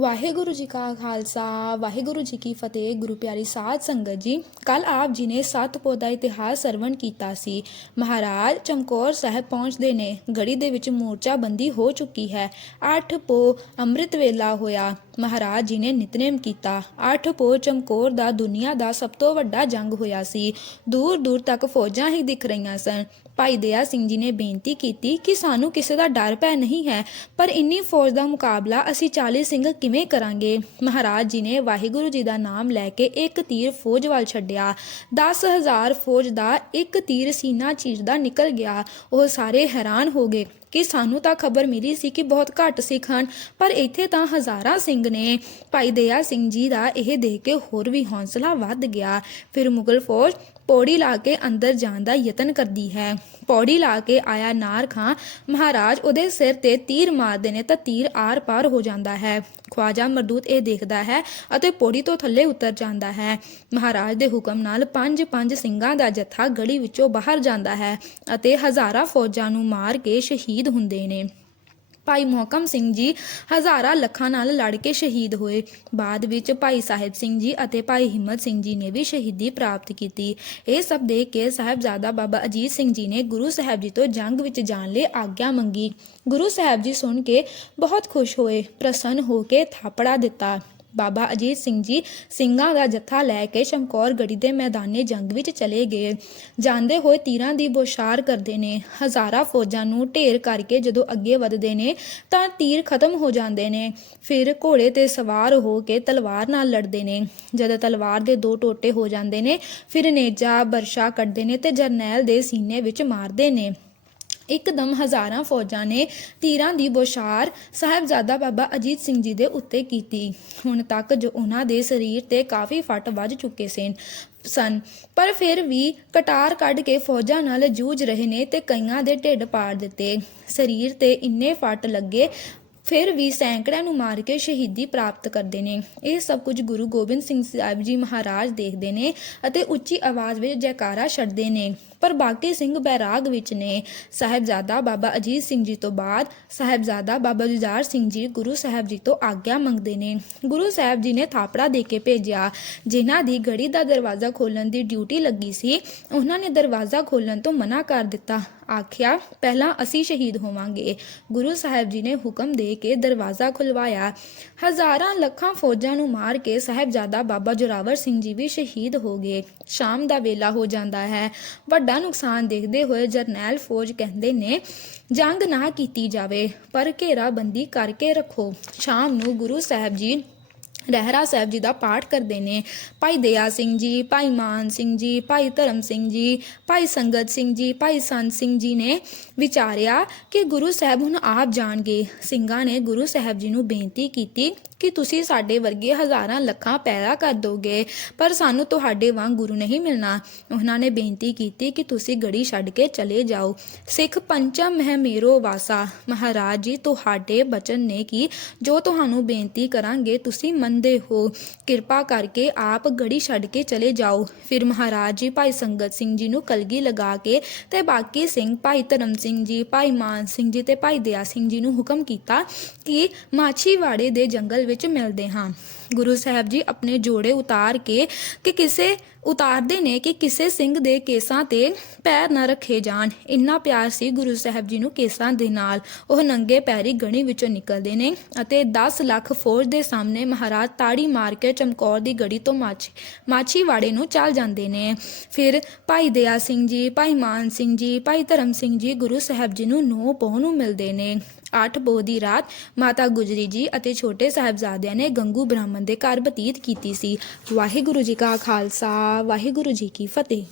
ਵਾਹਿਗੁਰੂ ਜੀ ਕਾ ਖਾਲਸਾ, ਵਾਹਿਗੁਰੂ ਜੀ ਕੀ ਫਤਿਹ, ਗੁਰੂ ਪਿਆਰੀ ਸਾਧ ਸੰਗਤ ਜੀ। ਕੱਲ ਆਪ ਜੀ ਨੇ ਸੱਤ ਪੋ ਦਾ ਇਤਿਹਾਸ ਸਰਵਣ ਕੀਤਾ ਸੀ। ਮਹਾਰਾਜ ਚਮਕੌਰ ਸਾਹਿਬ ਪਹੁੰਚਦੇ ਨੇ। ਗੜੀ ਦੇ ਵਿੱਚ ਮੋਰਚਾ ਬੰਦੀ ਹੋ ਚੁੱਕੀ ਹੈ। ਅੱਠ ਪੋ ਅੰਮ੍ਰਿਤ ਵੇਲਾ ਹੋਇਆ। ਮਹਾਰਾਜ ਜੀ ਨੇ ਨਿਤਨੇਮ ਕੀਤਾ। ਅੱਠ ਪੋ ਚਮਕੌਰ ਦਾ ਦੁਨੀਆ ਦਾ ਸਭ ਤੋਂ ਵੱਡਾ ਜੰਗ ਹੋਇਆ ਸੀ। ਦੂਰ ਦੂਰ ਤੱਕ ਫੌਜਾਂ ਹੀ ਦਿਖ ਰਹੀਆਂ ਸਨ। ਭਾਈ ਦਇਆ ਸਿੰਘ ਜੀ ਨੇ ਬੇਨਤੀ ਕੀਤੀ ਕਿ ਸਾਨੂੰ ਕਿਸੇ ਦਾ ਡਰ ਪੈ ਨਹੀਂ ਹੈ, ਪਰ ਇੰਨੀ ਫੌਜ ਦਾ ਮੁਕਾਬਲਾ ਅਸੀਂ 40 ਸਿੰਘ ਕਿਵੇਂ ਕਰਾਂਗੇ? ਮਹਾਰਾਜ ਜੀ ਨੇ ਵਾਹਿਗੁਰੂ ਜੀ ਦਾ ਨਾਮ ਲੈ ਕੇ ਇੱਕ ਤੀਰ ਫੌਜ ਵੱਲ ਛੱਡਿਆ। 10000 ਫੌਜ ਦਾ ਇੱਕ ਤੀਰ ਸੀਨਾ ਚੀਰਦਾ ਨਿਕਲ ਗਿਆ। ਉਹ ਸਾਰੇ ਹੈਰਾਨ ਹੋ ਗਏ। ਕਿ ਸਾਨੂੰ ਤਾਂ ਖਬਰ ਮਿਲੀ ਸੀ ਕਿ ਬਹੁਤ ਘੱਟ ਸਿੱਖ ਹਨ, ਪਰ ਇੱਥੇ ਤਾਂ ਹਜ਼ਾਰਾਂ ਸਿੰਘ ਨੇ ਭਾਈ ਦਇਆ ਸਿੰਘ ਜੀ ਦਾ ਇਹ ਦੇਖ ਕੇ ਹੋਰ ਵੀ ਹੌਸਲਾ ਵੱਧ ਗਿਆ। ਫਿਰ ਮੁਗਲ ਫੌਜ ਪੌੜੀ ਲਾ ਕੇ ਅੰਦਰ ਜਾਣ ਦਾ ਯਤਨ ਕਰਦੀ ਹੈ। ਪੌੜੀ ਲਾ ਕੇ ਆਇਆ ਨਾਰ ਖਾਂ, ਮਹਾਰਾਜ ਉਹਦੇ ਸਿਰ ਤੇ ਤੀਰ ਮਾਰਦੇ ਨੇ ਤਾਂ ਤੀਰ ਆਰ ਪਾਰ ਹੋ ਜਾਂਦਾ ਹੈ। ਖਵਾਜਾ ਮਰਦੂਤ ਇਹ ਦੇਖਦਾ ਹੈ ਅਤੇ ਪੌੜੀ ਤੋਂ ਥੱਲੇ ਉਤਰ ਜਾਂਦਾ ਹੈ। ਮਹਾਰਾਜ ਦੇ ਹੁਕਮ ਨਾਲ ਪੰਜ ਪੰਜ ਸਿੰਘਾਂ ਦਾ ਜਥਾ ਗੜੀ ਵਿੱਚੋਂ ਬਾਹਰ ਜਾਂਦਾ ਹੈ ਅਤੇ ਹਜ਼ਾਰਾਂ ਫੌਜਾਂ ਨੂੰ ਮਾਰ ਕੇ ਸ਼ਹੀਦ ਹੁੰਦੇ ਨੇ। ਭਾਈ ਮੋਹਕਮ ਸਿੰਘ ਜੀ ਹਜ਼ਾਰਾਂ ਲੱਖਾਂ ਨਾਲ ਲੜ ਕੇ ਸ਼ਹੀਦ ਹੋਏ। ਬਾਅਦ ਵਿੱਚ ਭਾਈ ਸਾਹਿਬ ਸਿੰਘ ਜੀ ਅਤੇ ਭਾਈ ਹਿੰਮਤ ਸਿੰਘ ਜੀ ਨੇ ਵੀ ਸ਼ਹੀਦੀ ਪ੍ਰਾਪਤ ਕੀਤੀ। ਇਹ ਸਭ ਦੇਖ ਕੇ ਸਾਹਿਬਜ਼ਾਦਾ ਬਾਬਾ ਅਜੀਤ ਸਿੰਘ ਜੀ ਨੇ ਗੁਰੂ ਸਾਹਿਬ ਜੀ ਤੋਂ ਜੰਗ ਵਿੱਚ ਜਾਣ ਲਈ ਆਗਿਆ ਮੰਗੀ। ਗੁਰੂ ਸਾਹਿਬ ਜੀ ਸੁਣ ਕੇ ਬਹੁਤ ਖੁਸ਼ ਹੋਏ, ਪ੍ਰਸੰਨ ਹੋ ਕੇ ਥਾਪੜਾ ਦਿੱਤਾ। ਬਾਬਾ ਅਜੀਤ ਸਿੰਘ ਜੀ ਸਿੰਘਾਂ ਦਾ ਜੱਥਾ ਲੈ ਕੇ ਸ਼ਮਕੌਰ ਗੜੀ ਦੇ ਮੈਦਾਨੇ ਜੰਗ ਵਿੱਚ ਚਲੇ ਗਏ। ਜਾਂਦੇ ਹੋਏ ਤੀਰਾਂ ਦੀ ਬੋਸ਼ਾਰ ਕਰਦੇ ਨੇ। ਹਜ਼ਾਰਾਂ ਫੌਜਾਂ ਨੂੰ ਢੇਰ ਕਰਕੇ ਜਦੋਂ ਅੱਗੇ ਵਧਦੇ ਨੇ, ਤਾਂ ਤੀਰ ਖਤਮ ਹੋ ਜਾਂਦੇ ਨੇ। ਫਿਰ ਘੋੜੇ ਤੇ ਸਵਾਰ ਹੋ ਕੇ ਤਲਵਾਰ ਨਾਲ ਲੜਦੇ ਨੇ। ਜਦੋਂ ਤਲਵਾਰ ਦੇ ਦੋ ਟੋਟੇ ਹੋ ਜਾਂਦੇ ਨੇ, ਫਿਰ ਨੇਜਾ ਬਰਸ਼ਾ ਕੱਢਦੇ ਨੇ ਤੇ ਜਰਨੈਲ ਦੇ ਸੀਨੇ ਵਿੱਚ ਮਾਰਦੇ ਨੇ। ਇੱਕਦਮ ਹਜ਼ਾਰਾਂ ਫੌਜਾਂ ਨੇ ਤੀਰਾਂ ਦੀ ਬੋਸ਼ਾਰ ਸਾਹਿਬਜ਼ਾਦਾ ਬਾਬਾ ਅਜੀਤ ਸਿੰਘ ਜੀ ਦੇ ਉੱਤੇ ਕੀਤੀ। ਹੁਣ ਤੱਕ ਜੋ ਉਹਨਾਂ ਦੇ ਸਰੀਰ ਤੇ ਕਾਫੀ ਫੱਟ ਵੱਜ ਚੁੱਕੇ ਸਨ ਸਨ, ਪਰ ਫਿਰ ਵੀ ਕਟਾਰ ਕੱਢ ਕੇ ਫੌਜਾਂ ਨਾਲ ਜੂਝ ਰਹੇ ਨੇ ਤੇ ਕਈਆਂ ਦੇ ਢਿੱਡ ਪਾੜ ਦਿੱਤੇ। ਸਰੀਰ ਤੇ ਇੰਨੇ ਫੱਟ ਲੱਗੇ, ਫਿਰ ਵੀ ਸੈਂਕੜਿਆਂ ਨੂੰ ਮਾਰ ਕੇ ਸ਼ਹੀਦੀ ਪ੍ਰਾਪਤ ਕਰਦੇ ਨੇ। ਇਹ ਸਭ ਕੁਝ ਗੁਰੂ ਗੋਬਿੰਦ ਸਿੰਘ ਸਾਹਿਬ ਜੀ ਮਹਾਰਾਜ ਦੇਖਦੇ ਨੇ ਅਤੇ ਉੱਚੀ ਆਵਾਜ਼ ਵਿੱਚ ਜੈਕਾਰਾ ਛੱਡਦੇ ਨੇ। ਪਰ ਬਾਕੀ ਸਿੰਘ ਬੈਰਾਗ ਵਿੱਚ ਨੇ। ਸਾਹਿਬਜ਼ਾਦਾ ਬਾਬਾ ਅਜੀਤ ਸਿੰਘ ਜੀ ਤੋਂ ਬਾਅਦ ਸਾਹਿਬਜ਼ਾਦਾ ਬਾਬਾ ਜੁਝਾਰ ਸਿੰਘ ਜੀ ਗੁਰੂ ਸਾਹਿਬ ਜੀ ਤੋਂ ਆਗਿਆ ਮੰਗਦੇ ਨੇ। ਗੁਰੂ ਸਾਹਿਬ ਜੀ ਨੇ ਥਾਪੜਾ ਦੇ ਕੇ ਭੇਜਿਆ, ਜਿਨ੍ਹਾਂ ਦੀ ਗੜੀ ਦਾ ਦਰਵਾਜ਼ਾ ਖੋਲਣ ਦੀ ਡਿਊਟੀ ਲੱਗੀ ਸੀ। ਉਹਨਾਂ ਨੇ ਦਰਵਾਜ਼ਾ ਖੋਲਣ ਤੋਂ ਮਨਾ ਕਰ ਦਿੱਤਾ, ਆਖਿਆ, ਪਹਿਲਾਂ ਅਸੀਂ ਸ਼ਹੀਦ ਹੋਵਾਂਗੇ। ਗੁਰੂ ਸਾਹਿਬ ਜੀ ਨੇ ਹੁਕਮ ਦੇ ਕੇ ਦਰਵਾਜ਼ਾ ਖੁਲਵਾਇਆ ਹਜ਼ਾਰਾਂ ਲੱਖਾਂ ਫੌਜਾਂ ਨੂੰ ਮਾਰ ਕੇ ਸਾਹਿਬਜ਼ਾਦਾ ਬਾਬਾ ਜੋਰਾਵਰ ਸਿੰਘ ਜੀ ਵੀ ਸ਼ਹੀਦ ਹੋ ਗਏ। ਸ਼ਾਮ ਦਾ ਵੇਲਾ ਹੋ ਜਾਂਦਾ ਹੈ। ਵੱਡਾ ਨੁਕਸਾਨ ਦੇਖਦੇ ਹੋਏ ਜਰਨੈਲ ਫੌਜ ਕਹਿੰਦੇ ਨੇ, ਜੰਗ ਨਾ ਕੀਤੀ ਜਾਵੇ, ਪਰ ਘੇਰਾਬੰਦੀ ਕਰਕੇ ਰੱਖੋ। ਸ਼ਾਮ ਨੂੰ ਗੁਰੂ ਸਾਹਿਬ ਜੀ ਰਹਿਰਾ ਸਾਹਿਬ ਜੀ ਦਾ ਪਾਠ ਕਰਦੇ ਨੇ। ਭਾਈ ਦਇਆ ਸਿੰਘ ਜੀ, ਭਾਈ ਮਾਨ ਸਿੰਘ ਜੀ, ਭਾਈ ਧਰਮ ਸਿੰਘ ਜੀ, ਭਾਈ ਸੰਗਤ ਸਿੰਘ ਜੀ, ਭਾਈ ਸੰਤ ਸਿੰਘ ਜੀ ਨੇ ਵਿਚਾਰਿਆ ਕਿ ਗੁਰੂ ਸਾਹਿਬ ਹੁਣ ਆਪ ਜਾਣਗੇ। ਸਿੰਘਾਂ ਨੇ ਗੁਰੂ ਸਾਹਿਬ ਜੀ ਨੂੰ ਬੇਨਤੀ ਕੀਤੀ ਕਿ ਤੁਸੀਂ ਸਾਡੇ ਵਰਗੇ ਹਜ਼ਾਰਾਂ ਲੱਖਾਂ ਪੈਦਾ ਕਰ ਦੋਗੇ, ਪਰ ਸਾਨੂੰ ਤੁਹਾਡੇ ਵਾਂਗ ਗੁਰੂ ਨਹੀਂ ਮਿਲਣਾ। ਉਹਨਾਂ ਨੇ ਬੇਨਤੀ ਕੀਤੀ ਕਿ ਤੁਸੀਂ ਗੜੀ ਛੱਡ ਕੇ ਚਲੇ ਜਾਓ। ਸਿੱਖ ਪੰਚਮ ਹੈ ਮੇਰੋ ਵਾਸਾ। ਮਹਾਰਾਜ ਜੀ, ਤੁਹਾਡੇ ਬਚਨ ਨੇ ਕਿ? ਜੋ ਤੁਹਾਨੂੰ ਬੇਨਤੀ ਕਰਾਂਗੇ, ਤੁਸੀਂ ਮਨ। ਮੰਨਦੇ ਹੋ, ਕਿਰਪਾ ਕਰਕੇ ਆਪ ਗੜੀ ਛੱਡ ਕੇ ਚਲੇ ਜਾਓ। ਫਿਰ ਮਹਾਰਾਜ ਜੀ ਭਾਈ ਸੰਗਤ ਸਿੰਘ ਜੀ ਨੂੰ ਕਲਗੀ ਲਗਾ ਕੇ ਤੇ ਬਾਕੀ ਸਿੰਘ ਭਾਈ ਧਰਮ ਸਿੰਘ ਜੀ, ਭਾਈ ਮਾਨ ਸਿੰਘ ਜੀ ਤੇ ਭਾਈ ਦਇਆ ਸਿੰਘ ਜੀ ਨੂੰ ਹੁਕਮ ਕੀਤਾ ਕਿ ਮਾਛੀਵਾੜੇ ਦੇ ਜੰਗਲ ਵਿੱਚ ਮਿਲਦੇ ਹਾਂ। ਗੁਰੂ ਸਾਹਿਬ ਜੀ ਆਪਣੇ ਜੋੜੇ ਉਤਾਰ ਕੇ ਕਿ ਕਿਸੇ ਉਤਾਰਦੇ ਨੇ ਕਿ ਕਿਸੇ ਸਿੰਘ ਦੇ ਕੇਸਾਂ ਤੇ ਪੈਰ ਨਾ ਰੱਖੇ ਜਾਣ। ਇੰਨਾ ਪਿਆਰ ਸੀ ਗੁਰੂ ਸਾਹਿਬ ਜੀ ਨੂੰ ਕੇਸਾਂ ਦੇ ਨਾਲ। ਉਹ ਨੰਗੇ ਪੈਰੀ ਗਣੀ ਵਿੱਚੋਂ ਨਿਕਲਦੇ ਨੇ ਅਤੇ 10 ਲੱਖ ਫੌਜ ਦੇ ਸਾਹਮਣੇ ਮਹਾਰਾਜ ਤਾੜੀ ਮਾਰ ਕੇ ਚਮਕੌਰ ਦੀ ਗੜੀ ਤੋਂ ਮਾਛੀ ਮਾਛੀਵਾੜੇ ਨੂੰ ਚੱਲ ਜਾਂਦੇ ਨੇ। ਫਿਰ ਭਾਈ ਦਇਆ ਸਿੰਘ ਜੀ, ਭਾਈ ਮਾਨ ਸਿੰਘ ਜੀ, ਭਾਈ ਧਰਮ ਸਿੰਘ ਜੀ ਗੁਰੂ ਸਾਹਿਬ ਜੀ ਨੂੰ ਨੌ ਪੋਹ ਨੂੰ ਮਿਲਦੇ ਨੇ। ਅੱਠ ਪੋਹ ਦੀ ਰਾਤ ਮਾਤਾ ਗੁਜਰੀ ਜੀ ਅਤੇ ਛੋਟੇ ਸਾਹਿਬਜ਼ਾਦਿਆਂ ਨੇ ਗੰਗੂ ਬ੍ਰਾਹਮਣ ਦੇ ਘਰ ਬਤੀਤ ਕੀਤੀ ਸੀ। ਵਾਹਿਗੁਰੂ ਜੀ ਕਾ ਖਾਲਸਾ, ਵਾਹਿਗੁਰੂ ਜੀ ਕੀ ਫਤਿਹ।